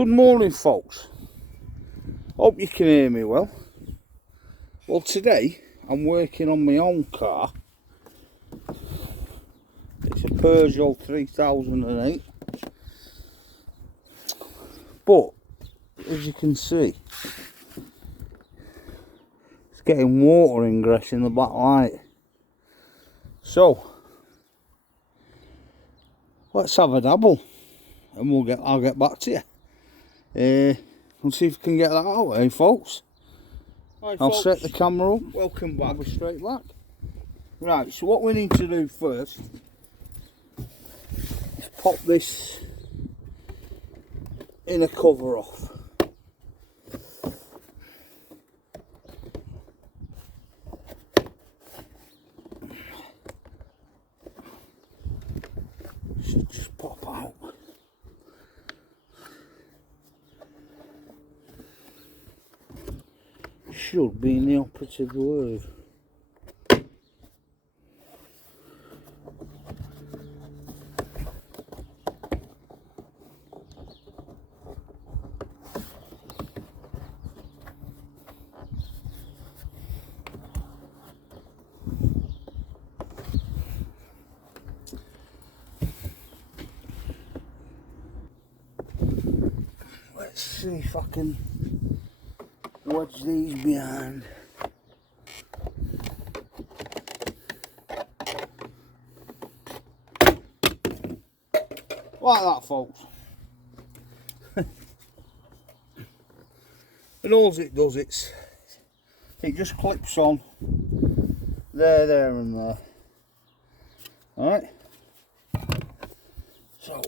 Good morning, folks. Hope you can hear me well. Well, today I'm working on my own car. It's a Peugeot 3008. But, as you can see, it's getting water ingress in the back light. So, let's have a dabble and I'll get back to you. We'll see if we can get that out, eh, folks? Hi, I'll folks. Set the camera up. Welcome back. I'll be straight back. Right, so what we need to do first is pop this inner cover off. Should just pop out. Should be in the operative word. Let's see if I can wedge these behind. Like that, folks. And all it does, it just clips on there and there. Alright, so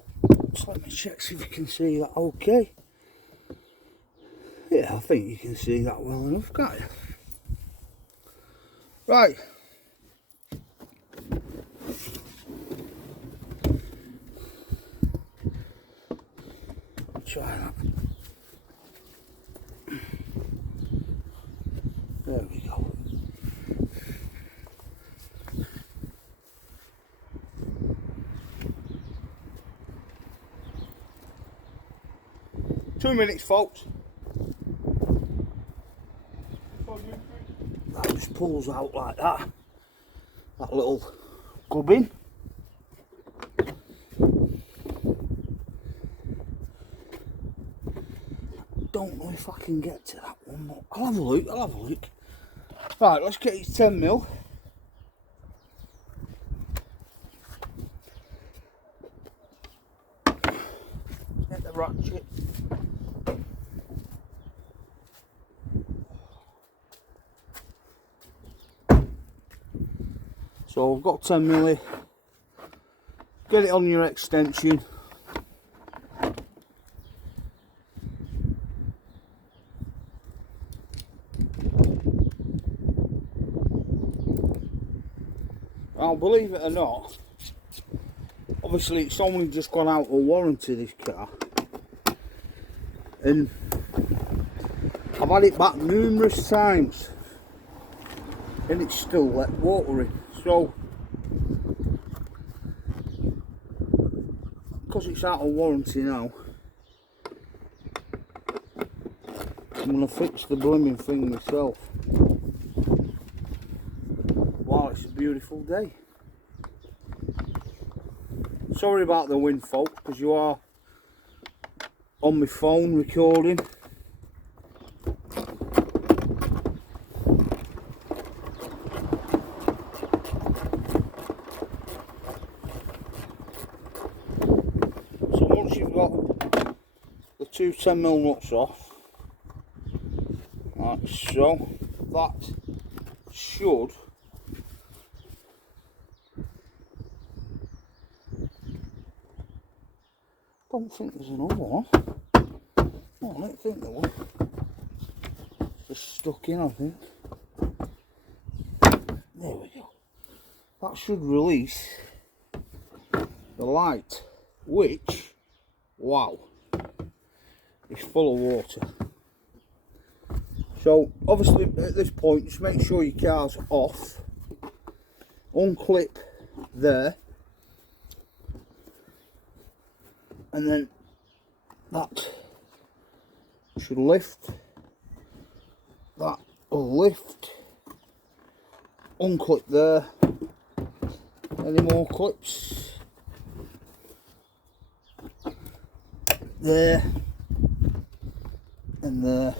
just let me check, see if you can see that okay. Yeah, I think you can see that well enough, can't you? Right. Try that. There we go. Two minutes, folks. That just pulls out like that. That little gubbin. Don't know if I can get to that one, but I'll have a look. Right, let's get it 10mm. Get the ratchet. So I've got 10mm. Get it on your extension. Now, believe it or not, obviously it's only just gone out of warranty, this car, and I've had it back numerous times and it's still let water in. So because it's out of warranty now, I'm going to fix the blooming thing myself while it's a beautiful day. Sorry about the wind, folks, because you are on my phone recording. So once you've got the two 10mm nuts off, like so, that should don't think there's another one. Oh, I don't think there was. It's just stuck in, I think. There we go. That should release the light, which, wow, is full of water. So obviously at this point, just make sure your car's off. Unclip there. And then that should lift. That will lift. Unclip there. Any more clips? There. And there.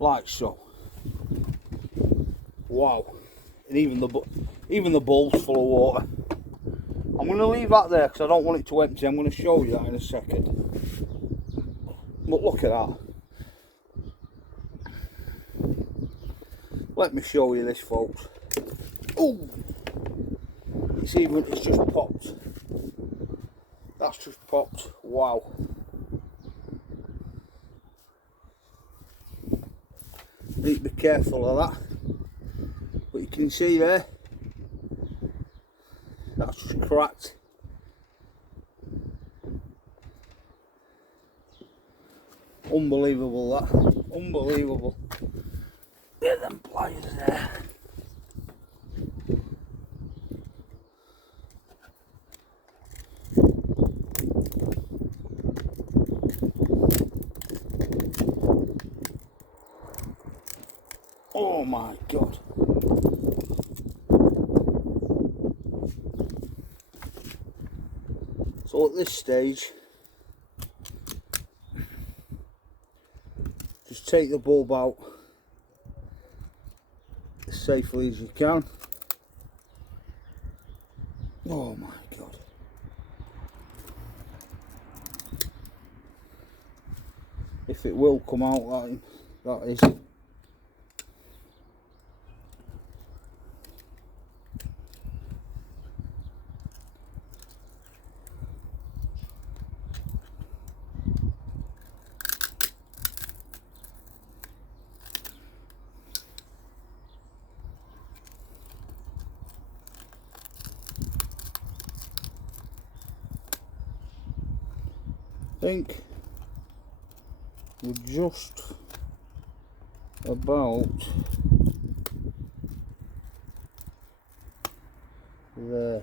Like so. Wow. And even the bowl's full of water. I'm going to leave that there because I don't want it to empty. I'm going to show you that in a second. But look at that. Let me show you this, folks. Oh, it's just popped. That's just popped. Wow. Need to be careful of that. But you can see there, that's just cracked. Unbelievable that. Unbelievable. Get them pliers there. Oh my God. So at this stage, just take the bulb out as safely as you can. Oh my God. If it will come out, that is. I think we're just about there.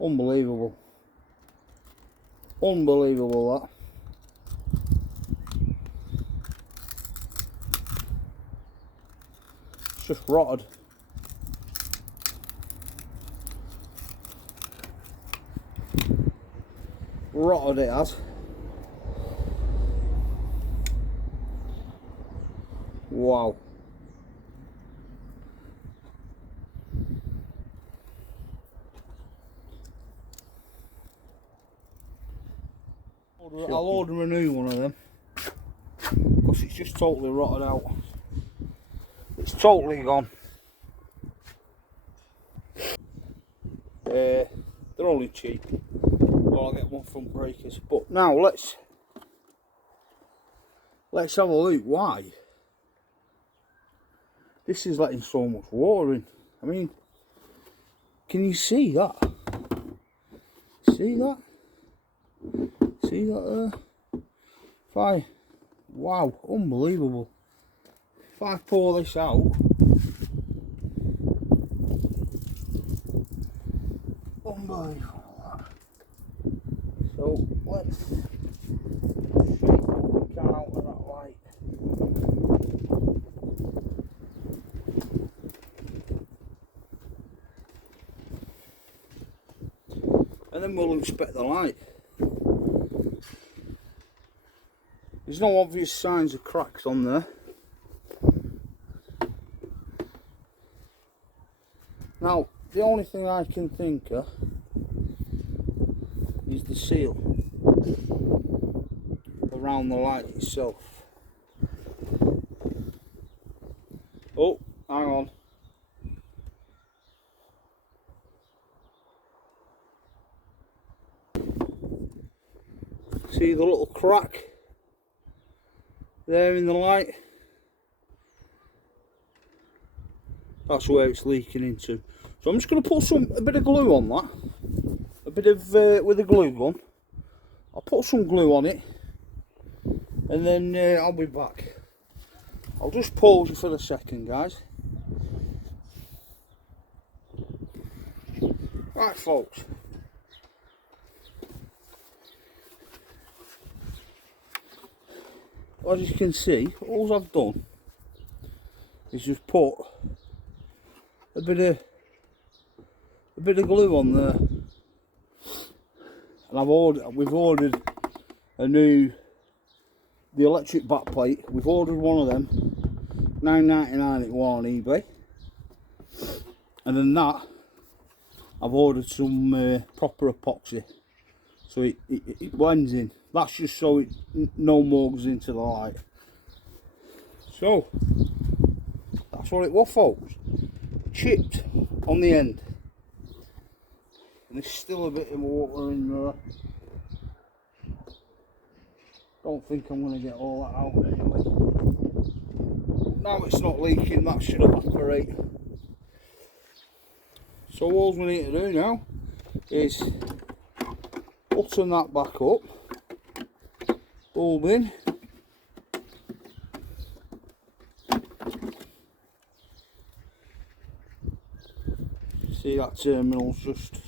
Unbelievable. Unbelievable that. It's just rotted. Rotted it has. Wow. I'll order a new one of them because it's just totally rotted out. It's totally gone. They're only cheap. Well, I'll get one from Breakers. But now let's have a look why this is letting so much water in. I mean, can you see that? See that? See that there? Wow, unbelievable. If I pour this out, unbelievable. So let's shake what we can out of that light. And then we'll inspect the light. There's no obvious signs of cracks on there. Now, the only thing I can think of is the seal around the light itself. Oh, hang on. See the little crack there in the light? That's where it's leaking into. So I'm just going to put a bit of glue on that. A bit of with a glue gun. I'll put some glue on it, and then I'll be back. I'll just pause you for a second, guys. Right, folks. As you can see, all I've done is just put a bit of glue on there, and we've ordered the electric back plate. We've ordered one of them, £9.99 it was on eBay, and then that I've ordered some proper epoxy, so it blends in. That's just so it no mugs into the light. So that's what it was, folks. Chipped on the end, and there's still a bit of water in there. Don't think I'm going to get all that out anyway. Now it's not leaking, that should evaporate. So all we need to do now is button that back up, bulb in, see that terminal's just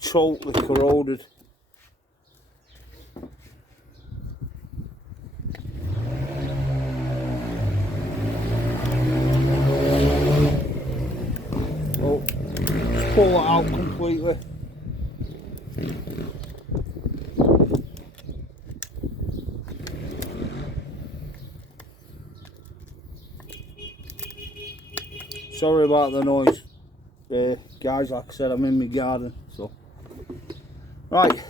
totally corroded. So just pull that out completely. Sorry about the noise, guys. Like I said, I'm in my garden. So right,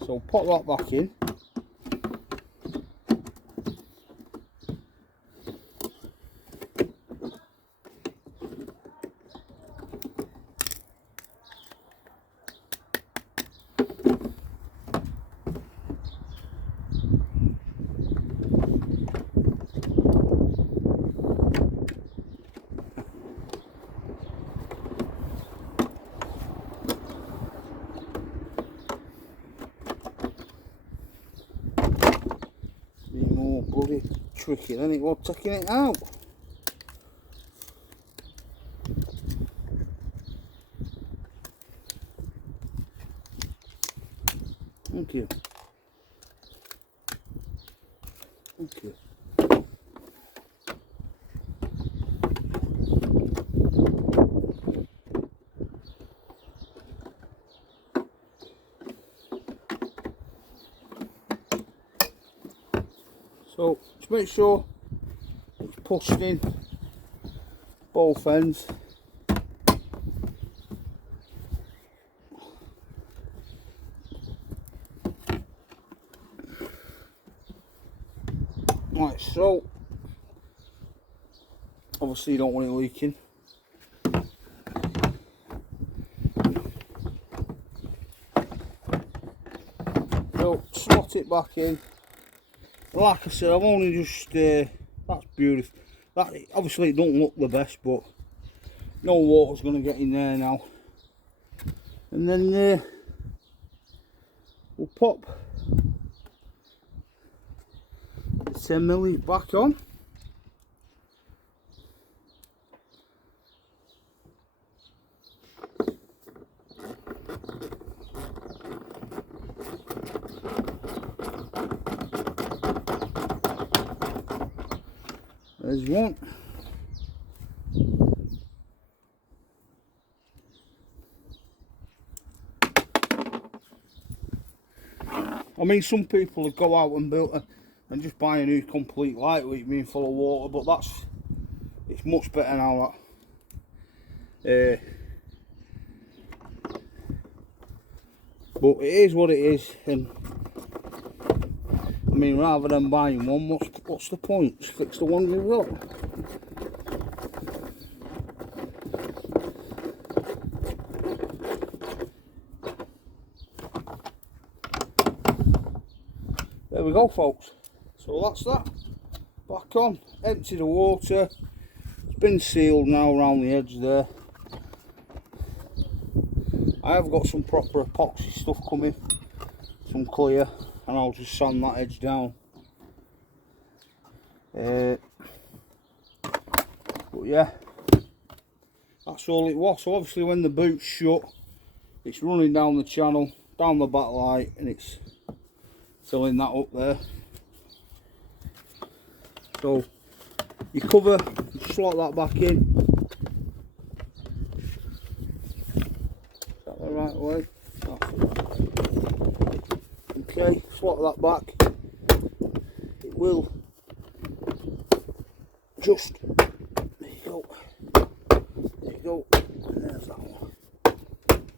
so put that back in. Bloody tricky, then it was taking it out. Thank you. Thank you. So just make sure it's pushed in both ends. Like so. Obviously you don't want it leaking. So slot it back in. Like I said, I've only just that's beautiful. That obviously it don't look the best, but no water's going to get in there now. And then we'll pop the 10mm back on. There's one. I mean, some people would go out and build and just buy a new complete lightweight being full of water, but it's much better now. That but it is what it is, and I mean, rather than buying one, what's the point? Just fix the one you've got. There we go, folks. So that's that. Back on. Empty the water. It's been sealed now around the edge there. I have got some proper epoxy stuff coming, some clear, and I'll just sand that edge down. But yeah, that's all it was. So obviously when the boot's shut, it's running down the channel, down the back light, and it's filling that up there. So you cover, you slot that back in. Is that the right way? Okay, slot that back. It will just, there you go, there you go, and there's that one.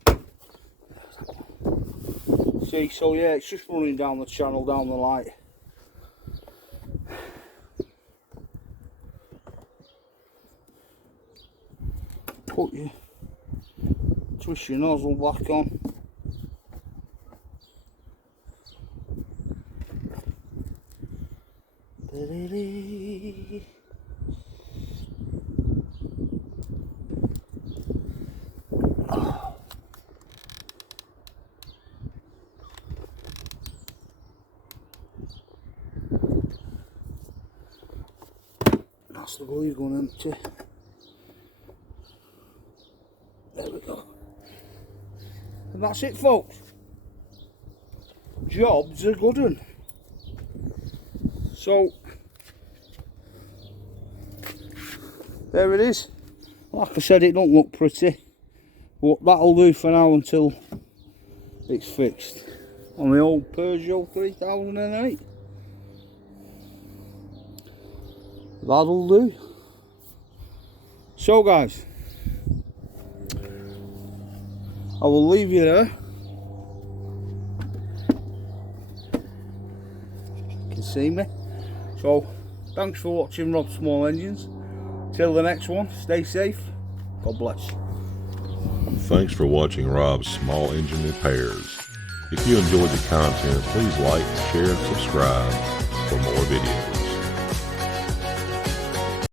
There's that one. See, so yeah, it's just running down the channel, down the light. Put your, twist your nozzle back on. That's the glue gun empty. There we go. And that's it, folks. Job's a good one. So there it is. Like I said, it don't look pretty, but that'll do for now until it's fixed on the old Peugeot 3008. That'll do. So guys, I will leave you there. You can see me. So thanks for watching Rob Small Engines. Till the next one, stay safe. God bless. Thanks for watching Rob's Small Engine Repairs. If you enjoyed the content, please like, share, and subscribe for more videos.